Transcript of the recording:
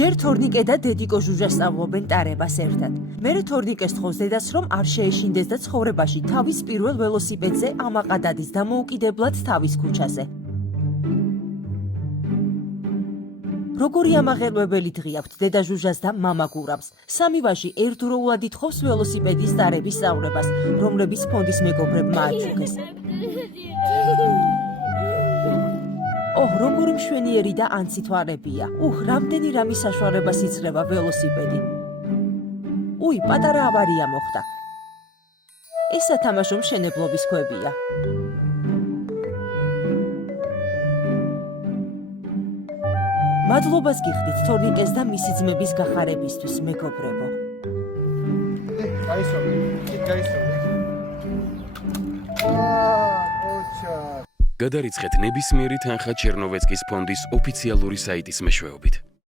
ჯერ თორნიკე და დედიკო ჟუჟა სწავლობენ ტარებას ერთად. მერე თორნიკეს თხოვს დედას, რომ არ შეეშინდეს და ცხოვრებაში თავის პირველ ველოსიპედზე ამაყა დადის დამოუკიდებლად თავის ქუჩაზე. როგორი ამაღელვებელი დღე აქვთ დედა ჟუჟას და მამა გურამს. სამი ვაჟი ერთდროულად ითხოვს ველოსიპედის ტარების სწავლებას, რომლებიც ფონდის მეგობრებმა აჩუქეს. როგორი მშვენიერი და ანცი თვალებია. რამდენი რამის საშუალებას იძლევა ველოსიპედი. პატარა ავარია მოხდა. ეს სათამაშო მშენებლობის ქვებია. მადლობას გიხდით თორნიკეს და მისი ძმების გახარებისთვის, მეგობრებო. გადარიცხეთ ნებისმიერი თანხა ჩერნოვეცკის ფონდის ოფიციალური საიტის მეშვეობით.